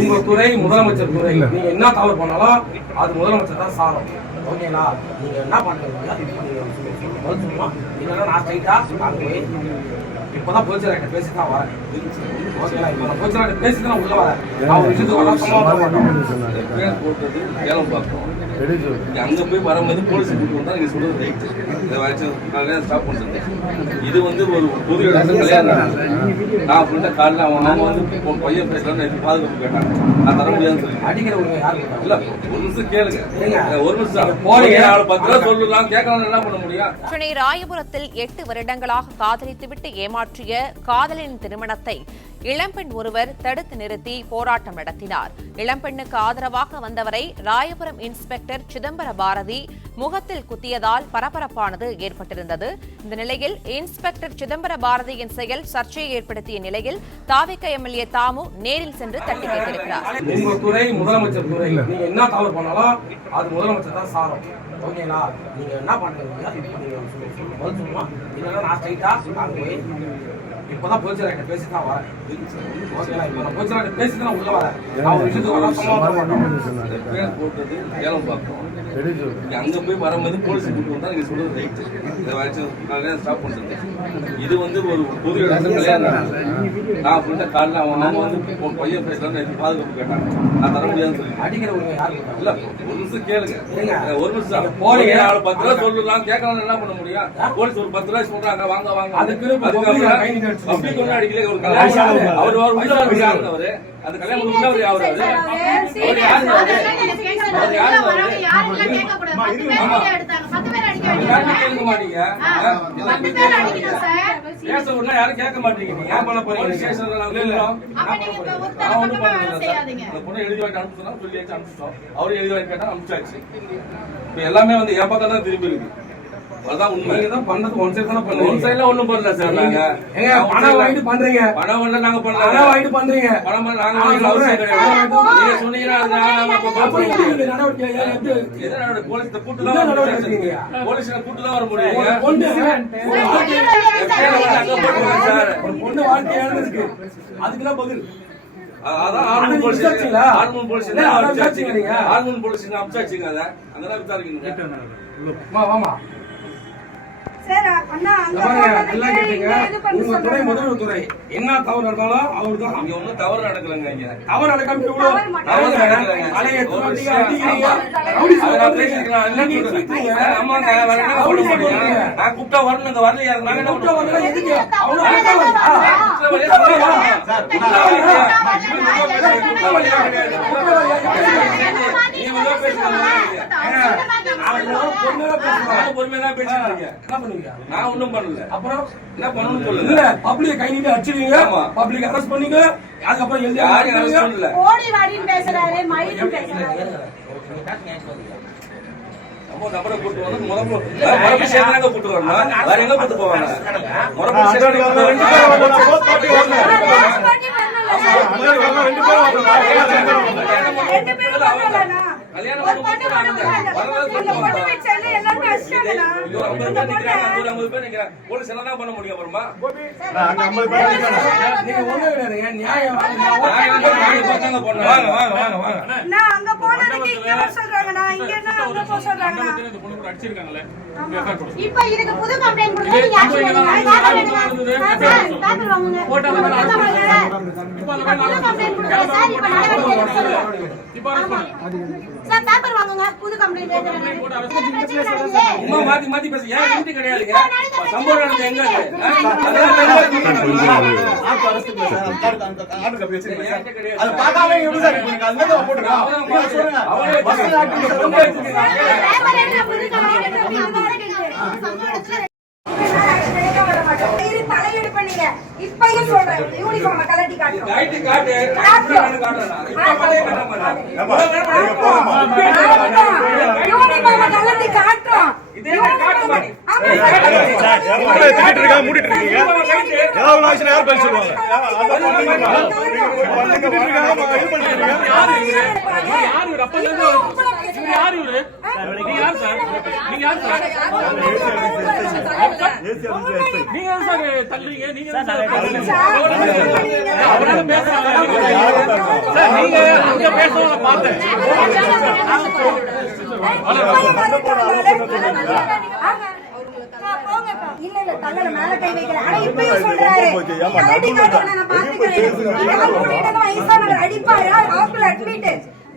உங்க துறை முதலமைச்சர் துறை, நீங்க என்ன தவறு பண்ணாலும் அது முதலமைச்சர் தான் சாரும். ஓகேங்களா? நீங்க என்ன பண்றீங்க இல்லைன்னா நான் ஸ்ட்ரைட்டா அங்க போய் இப்பதான் போலீஸ் பேசிதான் வரேன். ஓகேங்களா? இப்ப நான் போலீஸ் பேசிதான் உள்ள வரேன். அவங்க விஷயத்துக்கு போட்டது ஏலம் பார்த்தோம். அங்க போய் வரும்போது போலீஸ் கூட்டு வந்தா நீங்க சொல்றது ரைட். ஸ்டாப் பண்றது இது வந்து ஒரு பொது இடத்துல கல்யாணம். நான் ஃபுல்லா காலைல அவன் வந்து பையன் பேசலாம்னு பாதுகாப்பு கேட்டாங்க. நான் தர முடியாதுன்னு சொல்லி அடிக்கிற ஒரு யாரு இல்ல. ஒரு நிமிஷம் கேளுங்க, ஒரு நிமிஷம் போறீங்க. 10 ரூபா சொல்லலாம், கேட்கலாம், என்ன பண்ண முடியும்? சென்னை ராயபுரத்தில் 8 வருடங்களாக காதலித்துவிட்டு ஏமாற்றிய காதலின் திருமணத்தை இளம்பெண் ஒருவர் தடுத்து நிறுத்தி போராட்டம் நடத்தினார். இளம்பெண்ணுக்கு ஆதரவாக வந்தவரை ராயபுரம் இன்ஸ்பெக்டர் சிதம்பர பாரதி முகத்தில் குத்தியதால் பரபரப்பானது ஏற்பட்டிருந்தது. இந்த நிலையில் இன்ஸ்பெக்டர் சிதம்பர பாரதியின் செயல் சர்ச்சையை ஏற்படுத்திய நிலையில் தாவிக எம்எல்ஏ தாமு நேரில் சென்று தட்டி வைத்திருக்கிறார். உங்க துறை முதலமைச்சர் துறை, நீங்க என்ன தவறு பண்ணாலும் அது முதலமைச்சர் தான் சாரும். ஓகேங்களா? நீங்க என்ன பண்றீங்க இல்லைன்னா நான் ஸ்ட்ரைட்டா அங்க போய் இப்பதான் போலீஸ் பேசிதான் வரேன். ஓகேங்களா? இப்ப நான் போலீஸ் பேசிதான் உள்ள வரேன். அவங்க விஷயத்துக்கு போட்டது ஏலம் பார்த்தோம். அங்க போய் வரும்போது போலீஸ் கூட்டு வந்தா நீங்க சொல்றது ரைட். ஸ்டாப் பண்றது இது வந்து ஒரு பொது இடத்துல கல்யாணம். நான் ஃபுல்லா காலைல அவன் வந்து பையன் பேசலாம்னு பாதுகாப்பு கேட்டாங்க. நான் தர முடியாதுன்னு சொல்லி அடிக்கிற ஒரு யாரு இல்ல. ஒரு நிமிஷம் கேளுங்க, ஒரு நிமிஷம் போறீங்க. 10 ரூபா சொல்லலாம், கேட்கலாம், என்ன பண்ண முடியும்? போலீஸ் ஒரு 10 ரூபாய் சொல்றாங்க, வாங்க வாங்க. அதுக்கு அப்படி கொண்டு அடிக்கல. ஒரு கல்யாணம் அவர் அவரு அது கல்யாணம் உள்ளவர் யாரு? அவர் கேட்க மாட்டீங்க. பேச உடனே யாரும் கேட்க மாட்டீங்க. நீங்க ஏன் பண்ண போறீங்க? பொண்ணு எழுதி வாங்கி அனுப்பிச்சோம், சொல்லி வச்சு அனுப்பிச்சிட்டோம். அவரு எழுதி வாங்கி கேட்டா அனுப்பிச்சாச்சு. இப்ப எல்லாமே வந்து என் பக்கம் தான் திரும்பி இருக்கு. அதான் உண்மை. நீங்க தான் பண்ணது ஒன் சைடு தான பண்ணீங்க. ஒன் சைடுல ஒண்ணும் பண்ணல சார். நாங்க ஏங்க பணம் வாங்கிட்டு பண்றீங்க. பணம் இல்ல, நாங்க பண்ணல. பணம் வாங்கிட்டு பண்றீங்க. பணம் நாங்க வாங்கல, அவசியம் கிடையாது. நீங்க சொன்னீங்கன்னா நாம பாப்போம். நடவடிக்கை எப்படி எது நடவடிக்கை? போலீஸ் கூட்டு தான் நடவடிக்கை. போலீஸ் கூட்டு தான் வர முடியும். பொண்ணு ஒரு பொண்ணு வாழ்க்கை இருக்கு. அதுக்கு தான் பதில். அதான் ஆர்மன் போலீஸ் அப்சாச்சுங்க. அத அங்கதான் விசாரிக்கீங்க. வாமா சார் அண்ணா உங்க துறை முதல்வர் துறை, என்ன தவறு நடந்தாலும் அவரு தான். இங்க ஒண்ணும் தவறு நடக்கலங்க. இங்க தவறு நடக்காம நான் கூப்பிட்டா வரணுங்க, வரலையா? நாங்க என்ன கூப்பிட்டா வரல, எதுக்கு பொறுமையா பேசிட்டு இருக்கீங்க? என்ன பண்ணுவீங்க? நான் ஒண்ணும் பண்ணல. அப்புறம் என்ன பண்ணணும்னு சொல்லுங்க. இல்ல பப்ளிக் கை நீட்டி அடிச்சிடுவீங்க, பப்ளிக் அரெஸ்ட் பண்ணீங்க. அதுக்கப்புறம் எழுதி யாரையும் அரெஸ்ட் பண்ணல. ஓடி வாடின்னு பேசுறாரு, மயிலும் பேசுறாரு. நம்பரை கூட்டு வந்து முறப்பு சேர்ந்தாங்க கூட்டு வரணும். வேற எங்க கூட்டு போவாங்க? முறப்பு போலீஸ் என்ன பண்ண முடியும்? அப்புறமா இப்ப இதுக்கு புது கம்ப்ளைன்ட் கொடுத்தா சார் பேப்பர் வாங்குங்க. புது கம்ப்ளைன்ட் மாத்தி மாத்தி பேச ஏன் டியூட்டி கிடையாதுங்க. சம்பவம் நடந்தது எங்க அது பார்க்காம எப்படி சார் நீங்க அதுல போட்டுருங்க. அவரே தலையீடு பண்ணீங்க. இப்பயும் சொல்றேன், யூனிஃபார்ம் கலட்டி காட்டுறோம். கைட்டி காட்டு, காட்டுறேன். யூனிஃபார்ம் கலட்டி காட்டுறோம். இதே காட்டு மாடி. மூடிட்டு இருக்கீங்க. ஏதாவது ஒரு ஆக்ஷன் யார் பேச சொல்லுவாங்க?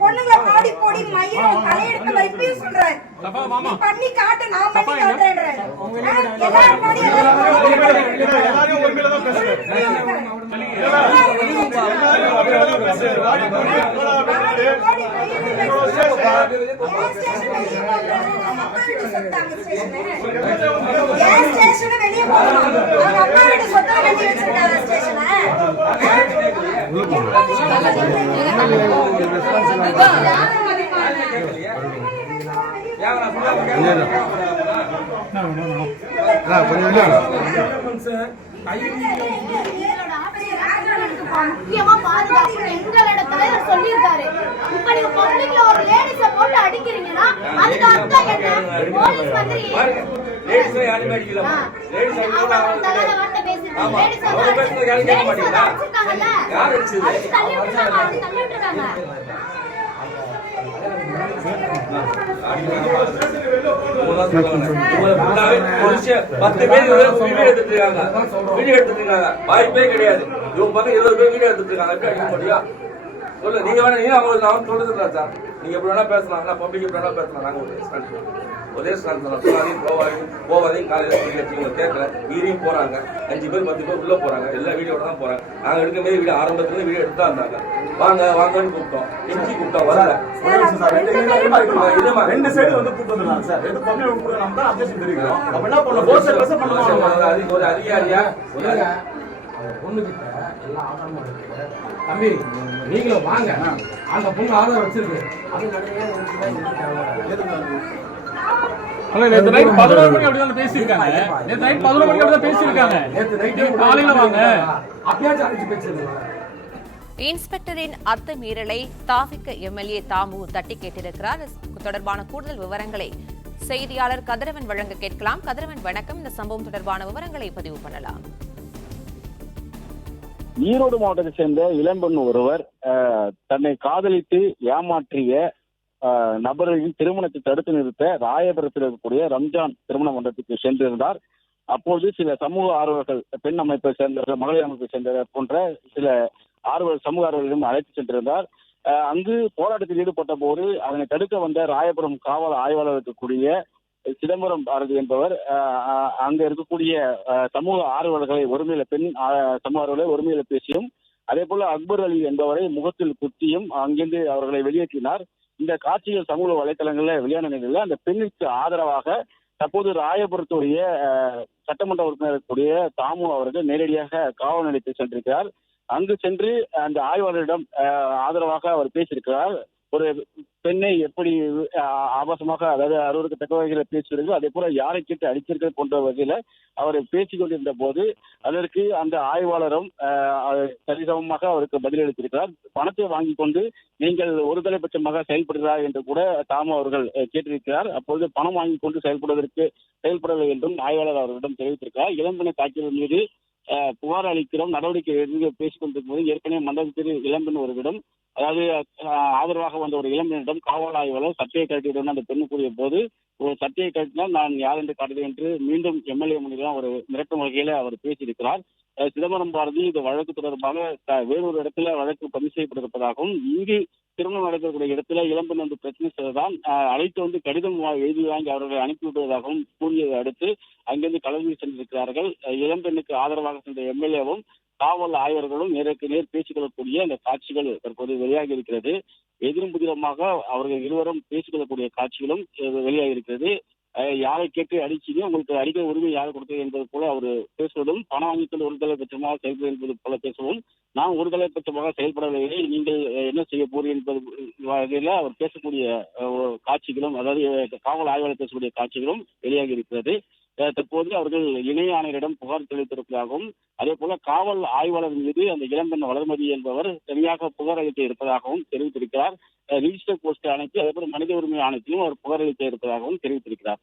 பொண்ணுங்களை பாடி போடி மயிரும் தலையெடுத்து இப்பயும் சொல்றாரு. பண்ணி காட்டு, நான் பண்ணி காட்டுறேன். எல்லாரும் உண்மையில தான் பேசுறேன். முக்கியமா பாதுகாப்பு எங்களோட தலைவர் சொல்லியிருக்காரு. இப்ப நீங்க பப்ளிக்ல ஒரு லேடிஸ போட்டு அடிக்கிறீங்கன்னா அதுக்கு அர்த்தம் என்ன? போலீஸ் வந்து லேடிஸ் யாரும் அடிக்கல. லேடிஸ் தலைவர வார்த்தை பேசிட்டாங்க. லேடிஸ் அடிச்சிட்டாங்கல்ல. யார் அடிச்சது? தள்ளி விட்டுறாங்க. வாய்ப்பே கிடையாது. இவங்க பக்கம் 20 பேர் வீடியோ எடுத்துட்டு இருக்காங்க. எப்படி அடிக்க முடியும்? சொல்லு. நீங்க வேணா நீங்க அவங்க சொல்லுங்க சார். நீங்க எப்படி வேணா பேசலாம். பப்ளிக் எப்படி வேணா பேசலாம். நாங்க ஒரே போவாதையும் காலையில சொல்லி கேட்கல. வீடியும் போறாங்க. 5 பேர் 10 பேர் உள்ள போறாங்க. எல்லா வீடியோட தான் போறாங்க. நாங்க எடுக்க மாதிரி வீடியோ ஆரம்பத்துல வீடியோ எடுத்தா இருந்தாங்க. வாங்க வாங்கன்னு கூப்பிட்டோம். எம்ஜி கூப்பிட்டோம் வரல. ரெண்டு சைடு வந்து கூப்பிட்டு வந்துருக்காங்க சார். ரெண்டு பப்ளிக் கூப்பிட்டு நம்ம தான் அப்டேஷன் தெரிவிக்கிறோம். அப்ப என்ன பண்ணலாம்? போஸ்டர் பேச பண்ணுவாங்க. அது ஒரு அதிகாரியா பொண்ணு கிட்ட எல்லா ஆதாரமும் இருக்கு. தம்பி நீங்களும் வாங்க. அந்த பொண்ணு ஆதாரம் வச்சிருக்கு. அது நேத்து நைட் 11 மணி அப்படிதான் பேசியிருக்காங்க. நேத்து நைட் 11 மணி அப்படிதான் பேசியிருக்காங்க. நேத்து நைட் காலையில வாங்க. அப்பயாச்சும் அழைச்சு பேசுறது. இன்ஸ்பெக்டரின் அத்துமீறலை தாவிக எம்எல்ஏ தாமு தட்டி கேட்டிருக்கிறார். தொடர்பான கூடுதல் விவரங்களை செய்தியாளர் கதிரவன் வழங்க கேட்கலாம். கதிரவன் வணக்கம். இந்த சம்பவம் தொடர்பான விவரங்களை பதிவு பண்ணலாம். ஈரோடு மாவட்டத்தை சேர்ந்த இளம்பெண் ஒருவர் தன்னை காதலித்து ஏமாற்றிய நபர்களின் திருமணத்தை தடுத்து நிறுத்த ராயபுரத்தில் இருக்கக்கூடிய ரம்ஜான் திருமண மண்டபத்துக்கு சென்றிருந்தார். அப்போது சில சமூக ஆர்வலர்கள், பெண் அமைப்பை சேர்ந்தவர்கள், மகளிர் அமைப்பை சேர்ந்தவர்கள் போன்ற சில சமூக ஆர்வலர்களும் அழைத்து சென்றிருந்தார். அங்கு போராட்டத்தில் ஈடுபட்ட போது அதனை தடுக்க வந்த ராயபுரம் காவல் ஆய்வாளர் இருக்கக்கூடிய சிதம்பரம் பாரதி என்பவர் அங்க இருக்கக்கூடிய சமூக ஆர்வலர்களை ஒருமையில பெண் சமூக ஆர்வலர்களை ஒருமையில பேசியும், அதே போல அக்பர் அலி என்பவரை முகத்தில் குத்தியும் அங்கிருந்து அவர்களை வெளியேற்றினார். இந்த காட்சிகள் சமூக வலைதளங்களில் வெளியான நிலையில் அந்த பெண்ணுக்கு ஆதரவாக தற்போது ராயபுரத்துடைய சட்டமன்ற உறுப்பினர் கூடிய தாமு அவர்கள் நேரடியாக காவல் நிலையத்தில் சென்றிருக்கிறார். அங்கு சென்று அந்த ஆய்வாளரிடம் ஆதரவாக அவர் பேசியிருக்கிறார். ஒரு பெண்ணை எப்படி ஆபாசமாக, அதாவது அறுவருக்கு தக்க வகையில பேசுகிறது, அதே போல யாரை கேட்டு அடிச்சிருக்கிறது போன்ற வகையில அவர் பேசிக் கொண்டிருந்த போது அதற்கு அந்த ஆய்வாளரும் சரிசமமாக அவருக்கு பதிலளித்திருக்கிறார். பணத்தை வாங்கி கொண்டு நீங்கள் ஒரு தலைபட்சமாக செயல்படுகிறார் என்று கூட தாமு அவர்கள் கேட்டிருக்கிறார். அப்பொழுது பணம் வாங்கி கொண்டு செயல்படவில்லை என்றும் ஆய்வாளர் அவர்களிடம் தெரிவித்திருக்கிறார். இளம்பெண்ணை தாக்கியவர் மீது புகார் அளிக்கிறோம், நடவடிக்கை எடுத்து பேசிக் கொண்டிருக்கும் போது ஏற்கனவே மண்டபத்தில் இளம்பெண் ஒருவிடம், அதாவது ஆதரவாக வந்த ஒரு இளம்பெண்ணிடம் காவல் ஆய்வாளர் சட்டையை கட்டிவிடும் அந்த பெண்ணு கூறிய போது, ஒரு சட்டையை கட்டினால் நான் யார் என்று காட்டுவேன் என்று மீண்டும் எம்எல்ஏ முன்னிலையில் ஒரு மிரட்டும் வகையில அவர் பேசியிருக்கிறார். சிதம்பரம் பாரதி இந்த வழக்கு தொடர்பாக வேறொரு இடத்துல வழக்கு பதிவு செய்யப்பட்டிருப்பதாகவும், இங்கு திருமணம் நடக்கக்கூடிய இடத்துல இளம்பெண் வந்து பிரச்சனை செய்வதால் அழைத்து வந்து கடிதம் எழுதி வாங்கி அவர்களை அனுப்பிவிடுவதாகவும் கூறியதை அடுத்து அங்கிருந்து கலந்து சென்றிருக்கிறார்கள். இளம்பெண்ணுக்கு ஆதரவாக சென்ற எம்எல்ஏவும் காவல் ஆய்வர்களும் நேருக்கு நேர் பேசிக்கொள்ளக்கூடிய அந்த காட்சிகள் தற்போது வெளியாகி இருக்கிறது. எதிரும் புதிரமாக அவர்கள் இருவரும் பேசிக்கொள்ளக்கூடிய காட்சிகளும் வெளியாகி இருக்கிறது. யாரை கேட்டு அடிச்சீங்க, உங்களுக்கு அடிக்க உரிமை யாரை கொடுத்தது என்பது போல அவர் பேசுவதும், பணம் வாங்கிக்கொண்டு ஒரு தலைபட்சமாக செயல்பட என்பது போல பேசவும், நான் ஒரு தலைபட்சமாக செயல்படவில்லை, நீங்கள் என்ன செய்ய போறீங்க என்பது வகையில் அவர் பேசக்கூடிய காட்சிகளும், அதாவது காவல் ஆய்வாளர் பேசக்கூடிய காட்சிகளும் வெளியாகி இருக்கிறது. தற்போது அவர்கள் இணை ஆணையரிடம் புகார் தெரிவித்திருப்பதாகவும் அதே போல காவல் ஆய்வாளர் மீது அந்த இளம்பெண் வளர்மதி என்பவர் தனியாக புகார் அளிக்க இருப்பதாகவும் தெரிவித்திருக்கிறார். ரிஜிஸ்டர் போஸ்ட் ஆணைக்கு அதே போல மனித உரிமை ஆணையத்திலும் அவர் புகார் அளிக்க இருப்பதாகவும் தெரிவித்திருக்கிறார்.